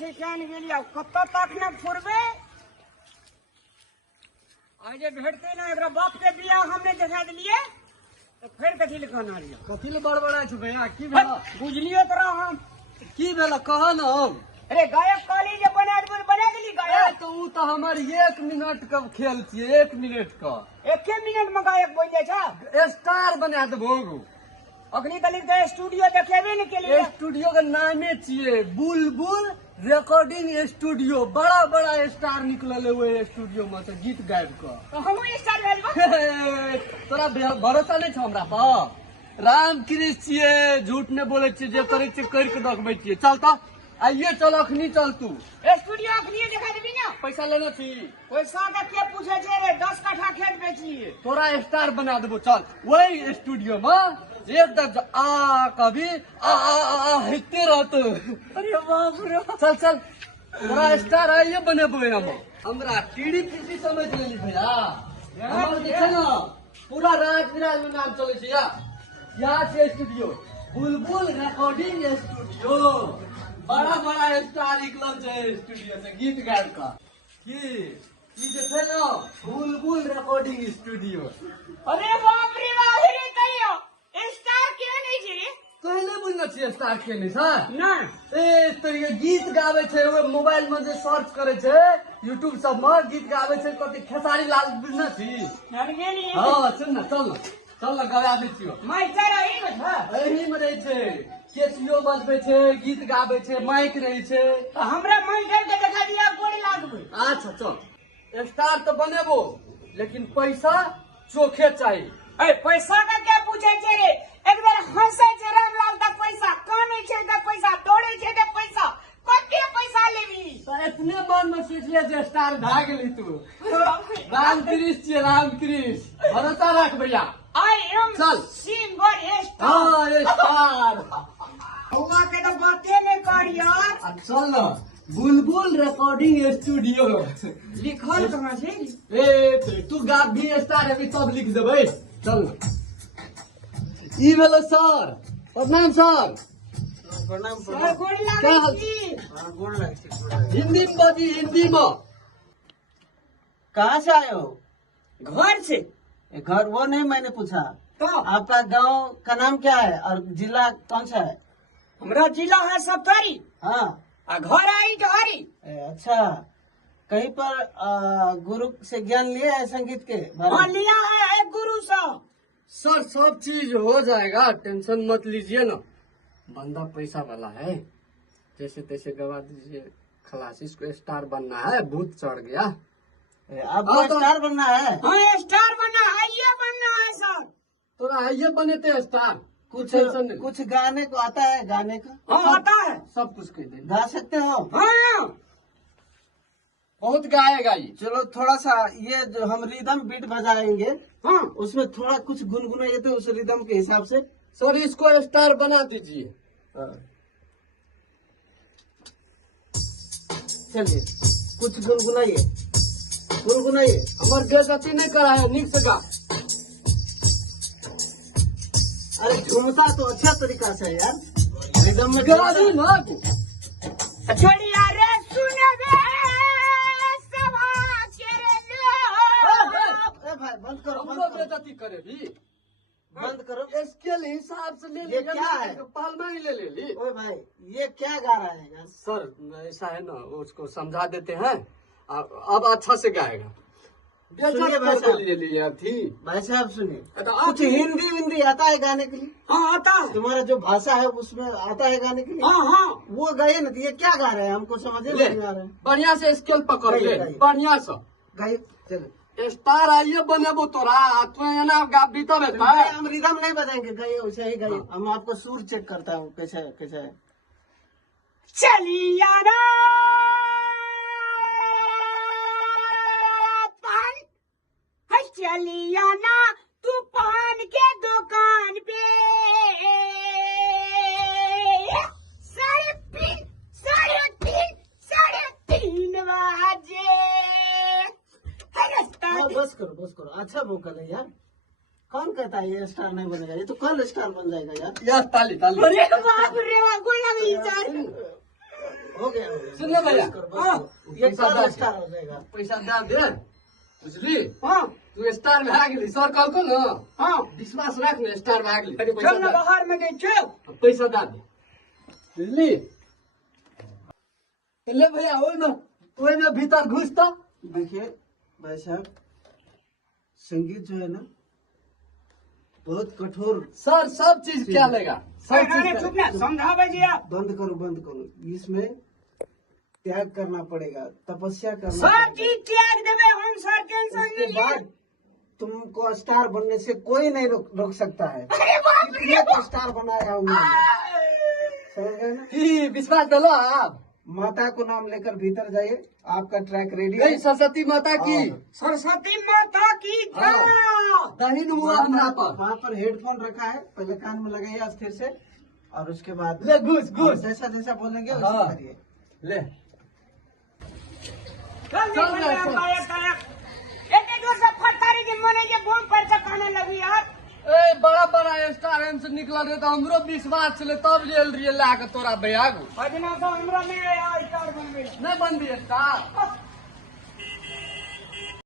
छे कान गेलिया कत्ता तक न फुरबे आज भेटते ना एकरा बाप के बियाह हमने देखा दिलिए तो फिर कथी ले कहना लिया कथी ले बड़बड़ा छ भैया की भेला बुझलिए तोरा हम की भेला कह न हम अरे गायक काली जे बना गेली गायक तो ऊ तो हमर 1 मिनट का खेल छिए 1 मिनट का एक मिनट में गायक बन जाए छा स्टार बना देबो अखनी तलिक तो स्टूडियो देखेबे न के लिए स्टूडियो का नामे छिए बुलबुल रिकॉर्डिंग स्टूडियो बड़ा बड़ा स्टार निकलल हुए स्टूडियो में से गीत गायब का तो हम स्टार भेजबो तोरा भरोसा नहीं छ हमरा पर राम कृष्ण छिए झूठ ने बोले छिए जे करे छिए कर के देखबै छिए चल त आइए चल अखनी चल तू स्टूडियो अखनी देखा देबी ना पैसा लेना छी पैसा का के पूछे छे रे 10 कट्ठा खेत बेचिए तोरा स्टार बना देबो चल वही स्टूडियो में एकदम आ कभी आ हिते रहतो अरे बाप रे चल चल तोरा स्टार आइए बनेबो हमरा टीडी पीसी समझ लेली भैया हमर देखे ना पूरा राज विराज में नाम चले छै या छै स्टूडियो बुलबुल रिकॉर्डिंग स्टूडियो बड़ा बड़ा स्टार निकलल छै स्टूडियो से गीत गायब का की जे छै ना बुलबुल रिकॉर्डिंग स्टूडियो अरे बाप रे कहियो स्टार के नहीं छै रे कहले बुझना छियै स्टार के नहीं सर ना ए तो ये गीत गावे छै वो मोबाइल में जे सर्च करे छै यूट्यूब सब में गीत गावे छै कथि खेसारी लाल बुझना छी जान गेली हां सुन ना चल ना गवा दै छियो मास्टर आई न था एही में रहे छै केसियो बजबै छै गीत गावे छै माइक रहे छै तो हमरा मास्टर के देखा दिया गोली लागबै अच्छा चल स्टार तो बनेबो लेकिन पैसा चोखे चाहिए ए पैसा का क्या पूछे छे रे एक बार हंसे छे रामलाल तक पैसा काने छे तक पैसा दौड़े छे तक पैसा कते पैसा लेबी तो इतने मन में सोच ले जे स्टार भाग गेली तू राम कृष्ण छियै राम कृष्ण भरोसा रख भैया आई एम चल। सिंगर स्टार हाँ स्टार हुआ के तो बातें नहीं कर यार चल ना बुलबुल रिकॉर्डिंग स्टूडियो लिखल कहां छे ए तू गा भी स्टार अभी सब लिख देबै चल ना ई भेलो सर प्रणाम सर प्रणाम गोड़ क्या हाल? लागै छी गोड़ लागै छी हिंदी में बाजी हिंदी में कहाँ से आए हो? घर से ये घर वो नहीं मैंने पूछा। तो आपका गांव का नाम क्या है और जिला कौन सा है? हमरा जिला है सप्तरी हाँ आ घर आई जोहरी अच्छा कहीं पर गुरु से ज्ञान लिया है संगीत के बारे हाँ में? लिया है एक गुरु से सर सब चीज हो जाएगा टेंशन मत लीजिए ना बंदा पैसा वाला है जैसे तैसे गवा दीजिए खलास इसको स्टार बनना है भूत चढ़ गया आपको हाँ, तो- स्टार बनना है? हाँ स्टार बनना है ये बनना है सर तो आइए बने थे स्टार कुछ टेंशन नहीं। कुछ गाने को आता है गाने का? हाँ आता है सब कुछ कह देंगे गा सकते हो? हाँ बहुत गाएगा ये चलो थोड़ा सा ये जो हम रिदम बीट बजाएंगे हाँ उसमें थोड़ा कुछ गुनगुनाइए तो उस रिदम के हिसाब से। सर इसको स्टार बना दीजिए चलिए कुछ गुनगुनाइए गुनगुनाइए। हमार बेइज्जती नहीं करा है निक से गा अरे झुमता तो अच्छा तरीका से है यार रिदम में गवा दी ना छोड़िया रे सुने बे सभा के लोग ए भाई बंद करो हम बंद लोग करो बेइज्जती करे भी बंद करो। स्केल हिसाब से ले ये लीजिए क्या है? पाल में ही ले ली ओए भाई ये क्या गा रहा है यार? सर ऐसा है ना उसको समझा देते हैं अब अच्छा से गाएगा सुनिए भाई साहब। थी भाई साहब सुनिए तो कुछ हिंदी विंदी आता है गाने के लिए? हाँ आता है तुम्हारा जो भाषा है उसमें आता है गाने के लिए? हाँ हाँ वो गाइए ना तो ये क्या गा रहे हैं हमको समझ में ले नहीं आ रहा है। बढ़िया से स्केल पकड़ ले गाइए, गाइए। बढ़िया से गाइए चलो स्टार आइए बनेबो तोरा तू ना गा बीता में भाई हम रिदम नहीं बजाएंगे गाइए वैसे ही गाइए। हम आपको सुर चेक करता हूँ कैसा है कैसा है। चलिया रे पान है चलिया ना तू पान के दुकान पे साढ़े तीन बजे है रास्ता हाँ बस करो अच्छा वोकल है यार। कौन कहता है ये स्टार नहीं बनेगा? ये तो कल स्टार बन जाएगा यार। यार ताली ताली अरे बाप रे बाप गोला गई चार हो गया हो गया। सुन ले भैया। बस करो, बस हाँ, करो। ये पैसा कल दे। स्टार हो जाएगा। पैसा दे बुझली हाँ तू स्टार में आ गेली सर कहलको न हाँ विश्वास राख न स्टार में आ गेली चल पैसा ना दे बाहर में गई चल पैसा दे बुझली ले भैया ओई में भीतर घुस तो देखिए भाई साहब, संगीत जो है ना बहुत कठोर। सर सब चीज क्या लेगा सब अरे चीज चुप ना समझावे जी आप बंद करो, इसमें त्याग करना पड़ेगा, तपस्या करना सब पड़ेगा। चीज त्याग देवे हम सर टेंशन उसके नहीं लिए बाद तुमको स्टार बनने से कोई नहीं रोक सकता है। अरे बाप रे इसलिए तो स्टार बनाया हूँ मैंने। समझ गए ना? की विश्वास दिलो आप माता को नाम लेकर भीतर जाइए, आपका ट्रैक रेडी जय है। सरस्वती माता की और सरस्वती माता की जय दहीन हुआ हमरा पर वहाँ पर हेडफोन रखा है, पहले कान में लगाइए स्थिर से, और उसके बाद ले घुस जैसा जैसा बोलेंगे हाँ। वैसा करिए। ले चल चल निकल रहा है, गया चल। पाया काया एक दूर से फटकारी के मने के बम पर चकाने लगी यार ए बड़ा बड़ा स्टार एम से निकल रहे तो हमरो विश्वास चले तब लेल रही ला के तोरा बैग अजना तो हमरा में आया स्टार बन गई नहीं बन भी स्टार